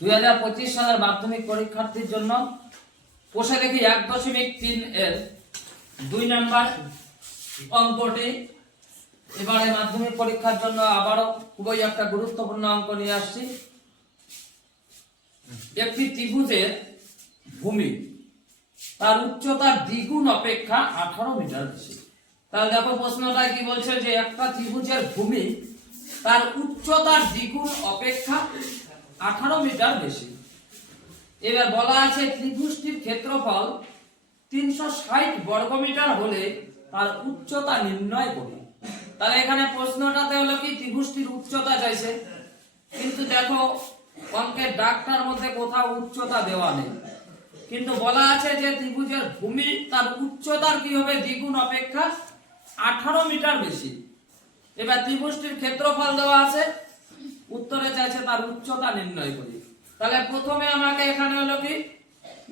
দুই হাজার পঁচিশ সালের মাধ্যমিক পরীক্ষার্থীর জন্য পোষে দেখি এক দশমিক তিন এর দুই অঙ্কটি। এবারে মাধ্যমিক পরীক্ষার জন্য আবারও খুবই একটা গুরুত্বপূর্ণ অঙ্ক নিয়ে আসছি। একটি ত্রিভুজের ভূমি, তার উচ্চতা দ্বিগুণ অপেক্ষা আঠারো মিটার বেশি। তাহলে দেখো প্রশ্নটা কি বলছে যে একটা ত্রিভুজের ভূমি তার উচ্চতার দ্বিগুণ অপেক্ষা আঠারো মিটার বেশি। এবার বলা আছে ত্রিভুজটির ক্ষেত্রফল তিনশো ষাট বর্গমিটার হলে তার উচ্চতা নির্ণয় করুন। তাহলে এখানে প্রশ্নটাতে হলো কি, ত্রিভুজটির উচ্চতা চাইছে। কিন্তু দেখো, অঙ্কের ডাকটার মধ্যে কোথাও উচ্চতা দেওয়া নেই। কিন্তু বলা আছে যে ত্রিভুজের ভূমি, তার উচ্চতার কি হবে দ্বিগুণ অপেক্ষা আঠারো মিটার বেশি। এবার ত্রিভুজটির ক্ষেত্রফল দেওয়া আছে উত্তরে চাইছে তার উচ্চতা নির্ণয় করি। তাহলে প্রথমে আমাকে এখানে হলো কি,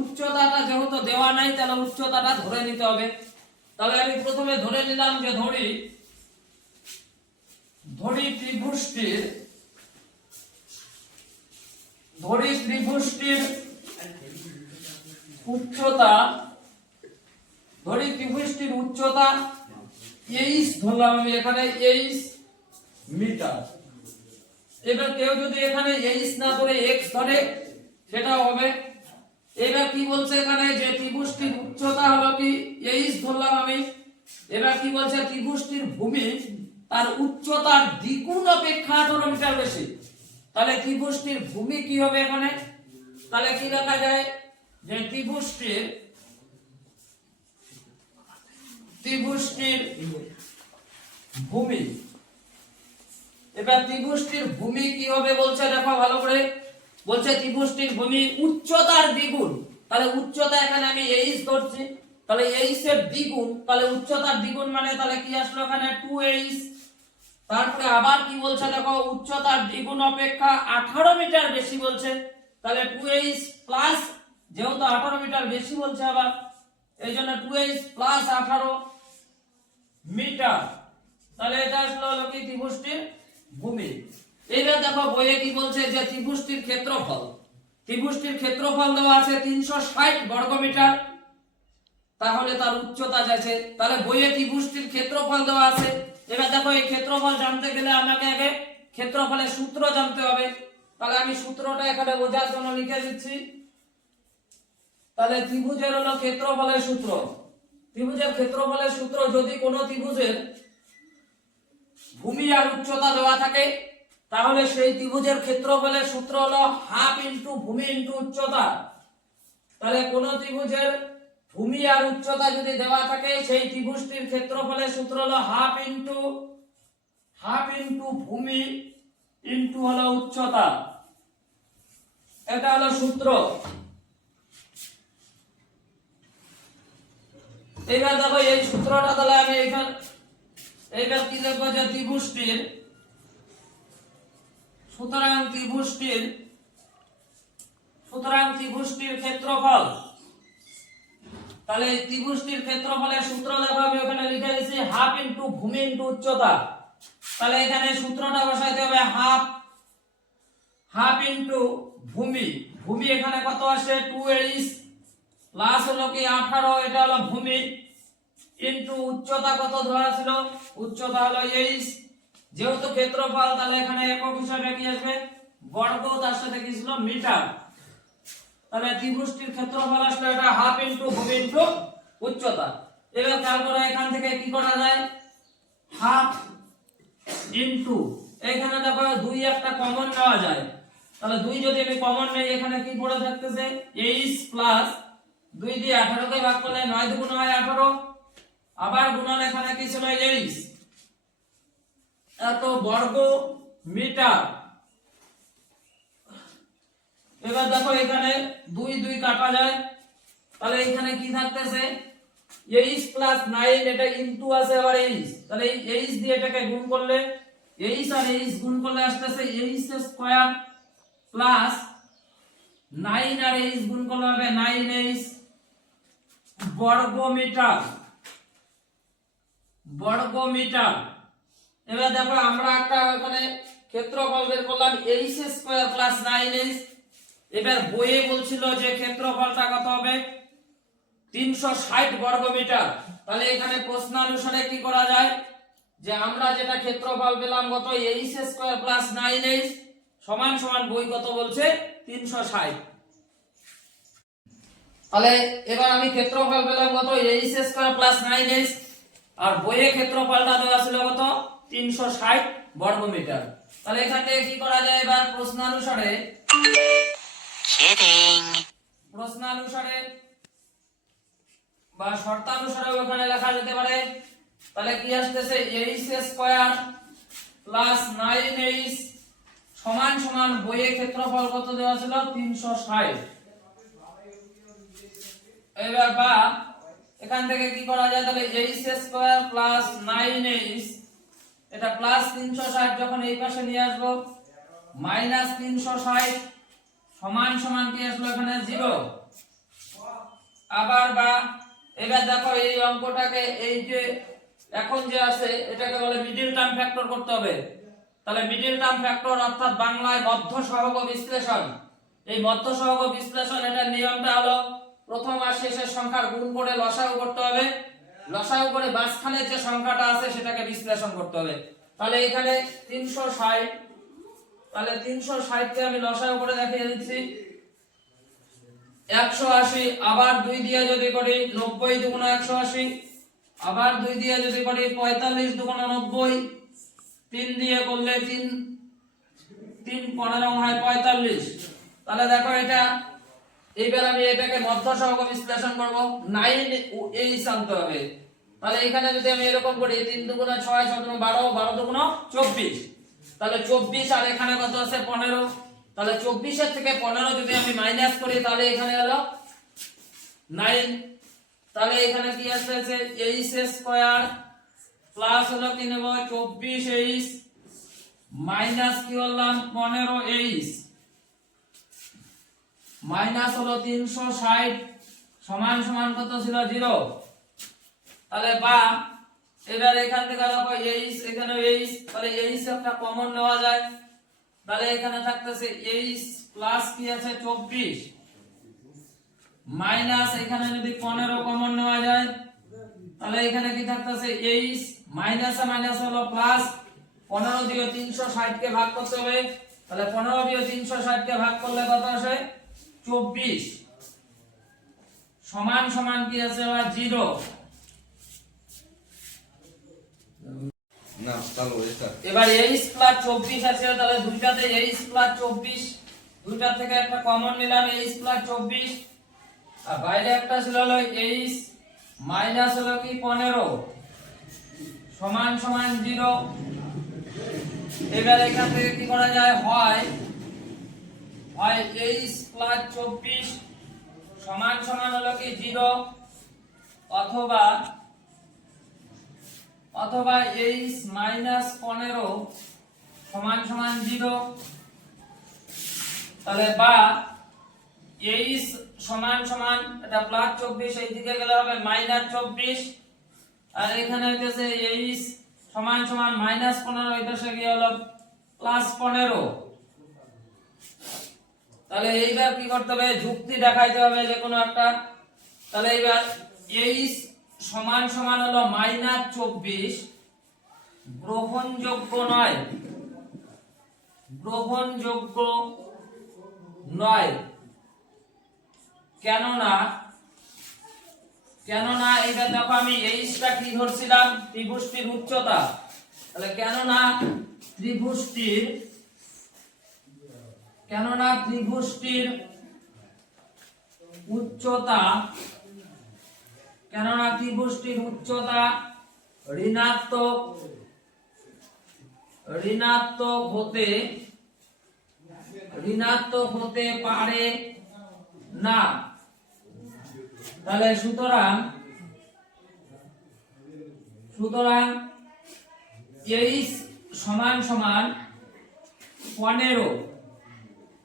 উচ্চতাটা যেহেতু দেওয়া নাই, তাহলে উচ্চতাটা ধরে নিতে হবে। তাহলে আমি প্রথমে ধরে নিলাম যে ধরি ধরি ত্রিভুজটির ধরি ত্রিভুজটির উচ্চতা, ধরি ত্রিভুজটির উচ্চতা, এইচ ধরলাম আমি এখানে, এইচ মিটার। এবার কেউ যদি এখানে এইচ না ধরে এক্স ধরে সেটা হবে। এবার কি বলছে এখানে যে ত্রিভুজটির উচ্চতা হলো কি? এইচ ধরলাম আমি। এবার কি বলছে ত্রিভুজটির ভূমি? তার উচ্চতার দ্বিগুণ অপেক্ষা আঠারো মিটার বেশি। তাহলে ত্রিভুজটির ভূমি কি হবে এখানে? তাহলে কি লেখা যায়? যে ত্রিভুজটির ত্রিভুজটির ভূমি এবার ত্রিভুজটির ভূমি কি হবে বলছে, দেখো ভালো করে। বলছে ত্রিভুজটির ভূমি উচ্চতার দ্বিগুণ। তাহলে উচ্চতা এখানে আমি এইচ ধরছি। তাহলে এইচ এর দ্বিগুণ, তাহলে উচ্চতার দ্বিগুণ মানে তাহলে কি আসলো এখানে? টু এইচ তারপরে আবার কি বলছে, দেখো, উচ্চতার দ্বিগুণ অপেক্ষা আঠারো মিটার বেশি বলছে। তাহলে টু এইচ প্লাস যেহেতু আঠারো মিটার বেশি বলছে আবার, এই জন্য টু এইচ প্লাস আঠারো মিটার। তাহলে এটা আসলো কি ত্রিভুজটির ভূমি। এইবার দেখো বইয়ে কি বলছে যে ত্রিভুজটির ক্ষেত্রফল। ত্রিভুজটির ক্ষেত্রফল দেওয়া আছে তিনশো ষাট বর্গমিটার তাহলে তার উচ্চতা যাচ্ছে। তাহলে বইয়ে ত্রিভুজটির ক্ষেত্রফল দেওয়া আছে। এবার দেখো এই ক্ষেত্রফল জানতে গেলে আমাকে আগে ক্ষেত্রফলের সূত্র জানতে হবে। তাহলে আমি সূত্রটা এখানে বোঝার জন্য লিখে দিচ্ছি। তাহলে ত্রিভুজের হলো ক্ষেত্রফলের সূত্র। ত্রিভুজের ক্ষেত্রফলের সূত্র যদি কোনো ত্রিভুজের ভূমি আর উচ্চতা দেওয়া থাকে, তাহলে সেই ত্রিভুজের ক্ষেত্রফলের সূত্র হলো হাফ ইন্টু ভূমি ইন্টু উচ্চতা। তাহলে কোন ত্রিভুজের ভূমি আর উচ্চতা যদি দেওয়া থাকে, সেই ত্রিভুজটির ক্ষেত্রফলের সূত্র হলো হাফ ইন্টু হাফ ইন্টু ভূমি ইন্টু হলো উচ্চতা। এটা হলো সূত্র। এইবার দেখো এই সূত্রটা তাহলে আমি এখানে এইবার কি দেখব যে ত্রিভুজটির। সুতরাং ত্রিভুজটির সুতরাং ত্রিভুজটির ক্ষেত্রফল। তাহলে ত্রিভুজটির ক্ষেত্রফলের সূত্র দেখো, আমি ওখানে লিখে দিয়েছি হাফ ইনটু ভূমি ইনটু উচ্চতা। তাহলে এখানে সূত্রটা বসাইতে হবে হাফ হাফ ইনটু ভূমি। ভূমি এখানে কত আসে? টু এইচ প্লাস হলো কি আঠারো, এটা হলো ভূমি। ইনটু উচ্চতা কত ধরা ছিল? উচ্চতা হলো এইচ যেহেতু ক্ষেত্রফল তাহলে এখানে একক হিসাবে কি আসবে? বর্গ, তার সাথে কি ছিল? মিটার। তাহলে ত্রিভুজটির ক্ষেত্রফল আসলে এটা হাফ ইন্টু ভূমি ইনটু উচ্চতা। এবার তারপরে এখান থেকে কি করা যায়? হাফ ইন্টু এখানে দেখো দুই একটা কমন নেওয়া যায়। তাহলে দুই যদি আমি কমন নেই, এখানে কি পড়ে থাকতেছে? এইচ প্লাস দুই দিয়ে আঠারোকে ভাগ করলে নয় দুগুণ হয় আঠারো। আবার গুণন এখানে কি ছিল এইচ এত বর্গ মিটার। এবার দেখো এখানে দুই দুই কাটা যায়। তাহলে এখানে কি থাকতেছে? এইচ প্লাস নাইন এটা ইনটু আছে আবার এইচ তাহলে এই এইচ দিয়ে এটাকে গুণ করলে এইচ আর এইচ গুণ করলে আসতেছে এইচ স্কোয়ার প্লাস নাইন আর এইচ গুণ করলে হবে নাইন এইচ বর্গ মিটার। বর্গ মিটার এবার দেখো আমরা একটা ওখানে ক্ষেত্রফল বের করলাম h square plus nine h এবার বইয়ে বলছিল যে ক্ষেত্রফলটা কত হবে? তিনশো ষাট বর্গ মিটার তাহলে এখানে প্রশ্নানুসারে কি করা যায়? যে আমরা যেটা ক্ষেত্রফল পেলাম কত? H square plus nine h সমান সমান বই কত বলছে? তিনশো ষাট। তাহলে এবার আমি ক্ষেত্রফল পেলাম কত? H square plus nine h আর বইয়ে ক্ষেত্রফলটা দেওয়া ছিল কত? তিনশো ষাট বর্গ মিটার তাহলে এখান থেকে কি করা যায় এবার? প্রশ্নানুসারে। Kidding. প্রশ্নানুসারে বা শর্তানুসারে ওখানে লেখা যেতে পারে। তাহলে কি আসতেছে? H square plus nine h সমান সমান বইয়ের ক্ষেত্রফল কত দেওয়া ছিল? তিনশো ষাট। এবার বা এখান থেকে কি করা যায়? তাহলে h square plus nine h এটা প্লাস তিনশো ষাট যখন এই পাশে নিয়ে আসব মাইনাস তিনশো ষাট সমান সমান কি আসলো এখানে? জিরো আবার বা, এবার দেখো এই অঙ্কটাকে, এই যে এখন যে আছে, এটাকে বলে মিডিল টার্ম ফ্যাক্টর করতে হবে। তাহলে মিডিল টার্ম ফ্যাক্টর অর্থাৎ বাংলায় মধ্য সহগ বিশ্লেষণ। এই মধ্য সহগ বিশ্লেষণ, এটার নিয়মটা হলো প্রথম আর শেষের সংখ্যার গুণ করে লসাগু করতে হবে। লসাগু করে মাঝখানের যে সংখ্যাটা আছে, সেটাকে বিশ্লেষণ করতে হবে। তাহলে এখানে তিনশো ষাট, তাহলে তিনশো ষাটকে আমি লসাগু করে দেখিয়ে দিচ্ছি। একশো আশি, আবার দুই দিয়ে যদি করি নব্বই দুগুণ একশো আশি, আবার দুই দিয়ে যদি করি পঁয়তাল্লিশ দুগুণ নব্বই, তিন দিয়ে করলে তিন তিন পনেরো হয় পঁয়তাল্লিশ। তাহলে দেখো এটা এইবার আমি এটাকে মধ্য সহগ বিশ্লেষণ করব। নাইন এইচ আনতে হবে। তাহলে এখানে যদি আমি এরকম করি তিন দুগুণ ছয় ছয় দুগুণ বারো বারো দুগুণ চব্বিশ। তাহলে চব্বিশ আর এখানে কত আছে? পনেরো। তাহলে চব্বিশের থেকে পনেরো যদি আমি মাইনাস করি, তাহলে এখানে হলো নাইন। তাহলে এখানে কি আসতেছে এইচ স্কোয়ার প্লাস হলো কি নেব? চব্বিশ এইচ মাইনাস কি বললাম? পনেরো এইচ। মাইনাস হলো তিনশো ষাট সমান সমান কত ছিল জিরো? তাহলে বা, এবার এখান থেকে দেখো এইচ এখানে এইচ তাহলে এইচ একটা কমন নেওয়া যায়। তাহলে এখানে থাকতেছে এইচ প্লাস কি আছে? চব্বিশ। মাইনাস এখানে যদি পনেরো কমন নেওয়া যায়, তাহলে এখানে কি থাকতেছে এইচ মাইনাস মাইনাস হলো প্লাস পনেরো দিয়ে তিনশো ষাট কে ভাগ করতে হবে। তাহলে পনেরো দিয়ে তিনশো ষাট কে ভাগ করলে কত আসে? চব্বিশ। সমান সমান কি আছে আবার জিরো? এবার এইচ প্লাস চব্বিশ আছে তাহলে দুইটাতে এইচ প্লাস চব্বিশ দুইটা থেকে একটা কমন নিলাম এইচ প্লাস চব্বিশ। আর বাইরে একটা ছিল হলো এইচ মাইনাস হলো কি পনেরো। সমান সমান জিরো। এবার এখান থেকে কি করা যায়? হয় হয় এইচ প্লাস চব্বিশ সমান সমান হলো কি জিরো অথবা অথবা এইচ মাইনাস পনেরো সমান সমান জিরো তাহলে বা এইচ সমান সমান, এটা প্লাস চব্বিশ, এই দিকে গেলে হবে মাইনাস চব্বিশ। আর এখানে হইতেছে এইচ সমান সমান মাইনাস পনেরো, এই পাশে গিয়ে হলো প্লাস পনেরো। তাহলে এইবার কি করতে হবে? যুক্তি দেখাইতে হবে যে কোনো একটা। তাহলে এইবার এইচ সমান সমান হলো মাইনাস চব্বিশ। গ্রহণযোগ্য নয়। গ্রহণযোগ্য নয়। কেননা কেননা এটা দেখো আমি এইচটা কি ধরছিলাম? ত্রিভুজটির উচ্চতা। তাহলে কেননা ত্রিভুজটির কেননা ত্রিভুজটির উচ্চতা, কেননা ত্রিভুজটির উচ্চতা ঋণাত্মক ঋণাত্মক হতে ঋণাত্মক হতে পারে না। তাহলে সুতরাং সুতরাং এইচ সমান সমান পনেরো।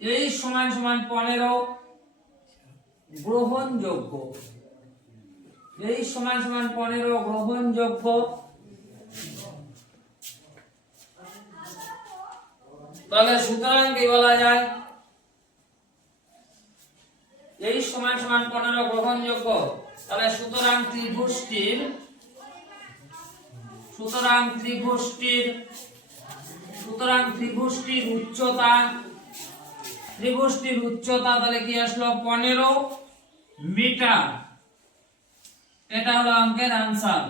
এইচ সমান সমান পনেরো গ্রহণযোগ্য। এই সমান সমান পনেরো গ্রহণযোগ্য। তাহলে সুতরাং কি বলা যায়? তেইশ সমান সমান পনেরো গ্রহণযোগ্য। তাহলে সুতরাং ত্রিভুজটির সুতরাং ত্রিভুজটির, সুতরাং উচ্চতা ত্রিভুজটির উচ্চতা তাহলে কি আসলো? পনেরো মিটার। এটা হলো অঙ্কের আনসার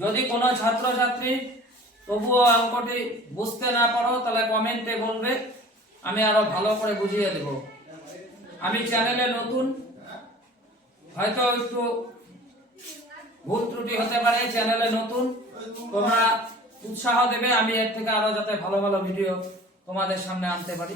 যদি কোনো ছাত্রছাত্রী তবুও অঙ্কটি বুঝতে না পারো, তাহলে কমেন্টে বলবে, আমি আরও ভালো করে বুঝিয়ে দেব। আমি চ্যানেলে নতুন, হয়তো একটু ভুল ত্রুটি হতে পারে চ্যানেলে নতুন, তোমরা উৎসাহ দেবে, আমি এর থেকে আরও যাতে ভালো ভালো ভিডিও তোমাদের সামনে আনতে পারি।